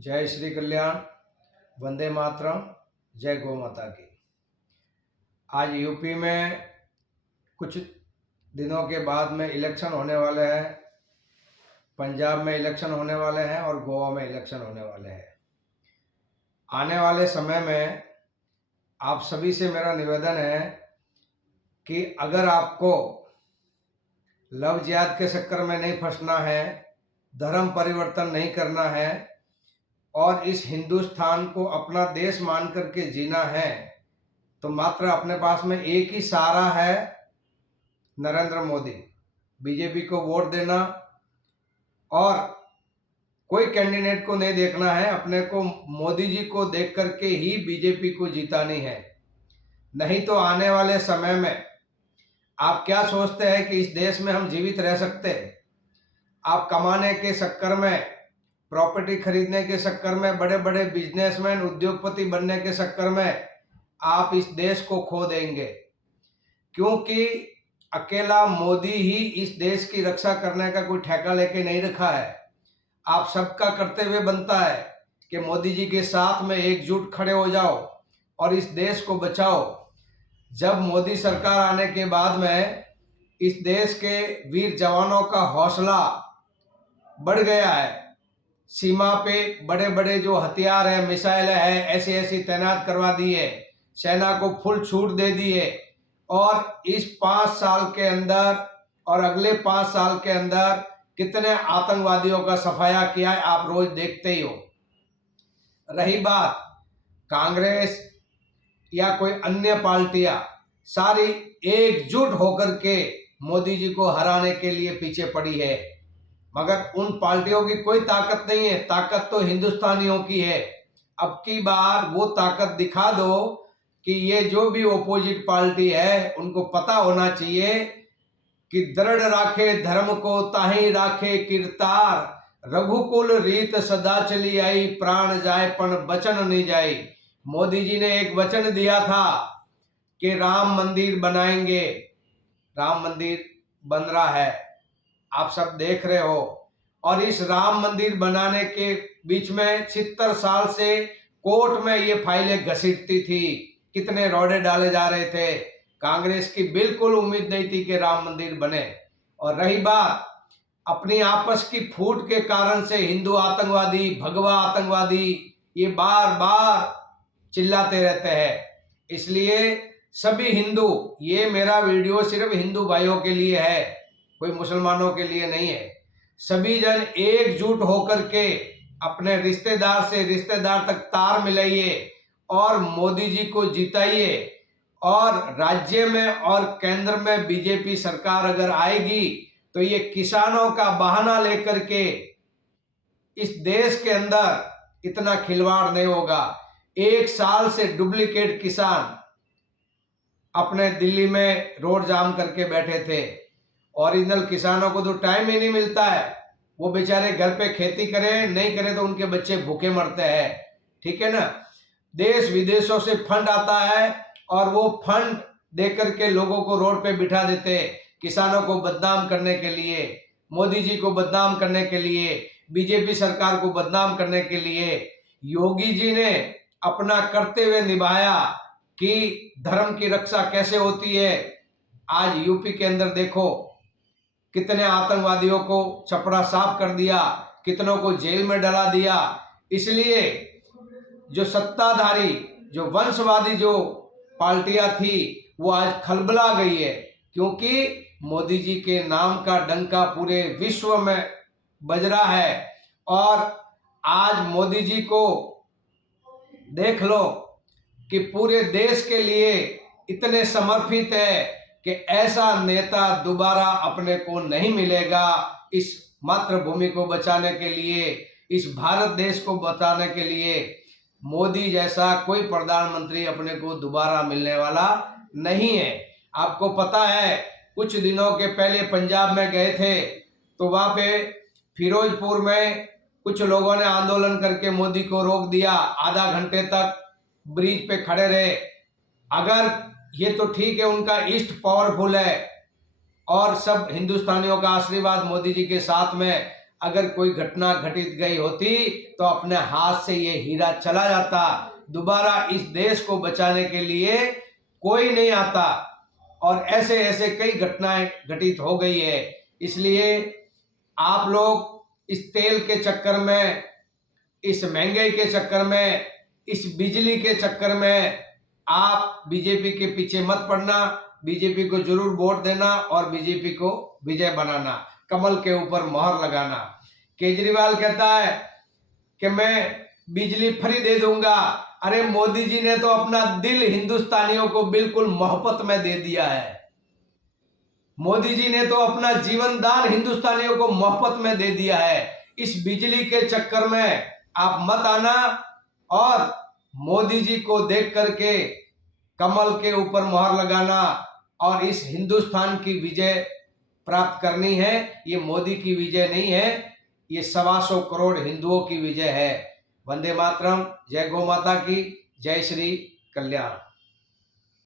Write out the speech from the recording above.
जय श्री कल्याण, वंदे मातरम, जय गौ माता की। आज यूपी में कुछ दिनों के बाद में इलेक्शन होने वाले हैं। पंजाब में इलेक्शन होने वाले हैं और गोवा में इलेक्शन होने वाले हैं। आने वाले समय में आप सभी से मेरा निवेदन है कि अगर आपको लव जिहाद के चक्कर में नहीं फंसना है, धर्म परिवर्तन नहीं करना है और इस हिंदुस्तान को अपना देश मान करके जीना है, तो मात्र अपने पास में एक ही सहारा है, नरेंद्र मोदी। बीजेपी को वोट देना और कोई कैंडिडेट को नहीं देखना है, अपने को मोदी जी को देख करके ही बीजेपी को जितानी है। नहीं तो आने वाले समय में आप क्या सोचते हैं कि इस देश में हम जीवित रह सकते हैं? आप कमाने के चक्कर में, प्रॉपर्टी खरीदने के चक्कर में, बड़े बड़े बिजनेसमैन, उद्योगपति बनने के चक्कर में आप इस देश को खो देंगे, क्योंकि अकेला मोदी ही इस देश की रक्षा करने का कोई ठेका लेके नहीं रखा है। आप सबका कर्तव्य बनता है कि मोदी जी के साथ में एकजुट खड़े हो जाओ और इस देश को बचाओ। जब मोदी सरकार आने के बाद में इस देश के वीर जवानों का हौसला बढ़ गया है। सीमा पे बड़े बड़े जो हथियार है, मिसाइल है, ऐसी तैनात करवा दी है, सेना को फुल छूट दे दी है। और इस 5 साल के अंदर और अगले 5 साल के अंदर कितने आतंकवादियों का सफाया किया है, आप रोज देखते ही हो। रही बात कांग्रेस या कोई अन्य पार्टियां, सारी एकजुट होकर के मोदी जी को हराने के लिए पीछे पड़ी है, मगर उन पार्टियों की कोई ताकत नहीं है। ताकत तो हिंदुस्तानियों की है। अब की बार वो ताकत दिखा दो कि ये जो भी ओपोजिट पार्टी है, उनको पता होना चाहिए कि दृढ़ राखे धर्म को ताही राखे कीरतार, रघुकुल रीत सदा चली आई, प्राण जाए पण वचन नहीं जाए। मोदी जी ने एक वचन दिया था कि राम मंदिर बनाएंगे। राम मंदिर बन रहा है, आप सब देख रहे हो। और इस राम मंदिर बनाने के बीच में 76 साल से कोर्ट में ये फाइलें घसीटती थी, कितने रोड़े डाले जा रहे थे। कांग्रेस की बिल्कुल उम्मीद नहीं थी कि राम मंदिर बने। और रही बात अपनी आपस की फूट के कारण से हिंदू आतंकवादी, भगवा आतंकवादी, ये बार बार चिल्लाते रहते हैं। इसलिए सभी हिंदू, ये मेरा वीडियो सिर्फ हिंदू भाइयों के लिए है, कोई मुसलमानों के लिए नहीं है। सभी जन एकजुट होकर के अपने रिश्तेदार से रिश्तेदार तक तार मिलाइए और मोदी जी को जिताइए। और राज्य में और केंद्र में बीजेपी सरकार अगर आएगी तो ये किसानों का बहाना लेकर के इस देश के अंदर इतना खिलवाड़ नहीं होगा। 1 साल से डुप्लीकेट किसान अपने दिल्ली में रोड जाम करके बैठे थे। ओरिजिनल किसानों को तो टाइम ही नहीं मिलता है, वो बेचारे घर पे खेती करें, नहीं करें तो उनके बच्चे भूखे मरते हैं। ठीक है ना। देश विदेशों से फंड आता है और वो फंड देकर के लोगों को रोड पे बिठा देते, किसानों को बदनाम करने के लिए, मोदी जी को बदनाम करने के लिए, बीजेपी सरकार को बदनाम करने के लिए। योगी जी ने अपना कर्तव्य निभाया कि धर्म की रक्षा कैसे होती है। आज यूपी के अंदर देखो कितने आतंकवादियों को छपड़ा साफ कर दिया, कितनों को जेल में डला दिया। इसलिए जो सत्ताधारी, जो वंशवादी जो पार्टियां थी, वो आज खलबला गई है, क्योंकि मोदी जी के नाम का डंका पूरे विश्व में बज रहा है। और आज मोदी जी को देख लो कि पूरे देश के लिए इतने समर्पित है कि ऐसा नेता दोबारा अपने को नहीं मिलेगा। इस मातृभूमि को बचाने के लिए, इस भारत देश को बचाने के लिए मोदी जैसा कोई प्रधानमंत्री अपने को दोबारा मिलने वाला नहीं है। आपको पता है कुछ दिनों के पहले पंजाब में गए थे, तो वहां पे फिरोजपुर में कुछ लोगों ने आंदोलन करके मोदी को रोक दिया, आधा घंटे तक ब्रिज पे खड़े रहे। अगर ये तो ठीक है, उनका ईस्ट पावरफुल है और सब हिंदुस्तानियों का आशीर्वाद मोदी जी के साथ में, अगर कोई घटना घटित गई होती तो अपने हाथ से ये हीरा चला जाता, दोबारा इस देश को बचाने के लिए कोई नहीं आता। और ऐसे ऐसे कई घटनाएं घटित हो गई है। इसलिए आप लोग इस तेल के चक्कर में, इस महंगाई के चक्कर में, इस बिजली के चक्कर में आप बीजेपी के पीछे मत पड़ना। बीजेपी को जरूर वोट देना और बीजेपी को विजय बनाना, कमल के ऊपर मोहर लगाना। केजरीवाल कहता है कि मैं बिजली फ्री दे दूंगा। अरे मोदी जी ने तो अपना दिल हिंदुस्तानियों को बिल्कुल मोहब्बत में दे दिया है। मोदी जी ने तो अपना जीवन दान हिंदुस्तानियों को मोहब्बत में दे दिया है। इस बिजली के चक्कर में आप मत आना और मोदी जी को देख करके कमल के ऊपर मोहर लगाना और इस हिंदुस्तान की विजय प्राप्त करनी है। ये मोदी की विजय नहीं है, ये 125 करोड़ हिंदुओं की विजय है। वंदे मातरम। जय गौ माता की, जय श्री कल्याण।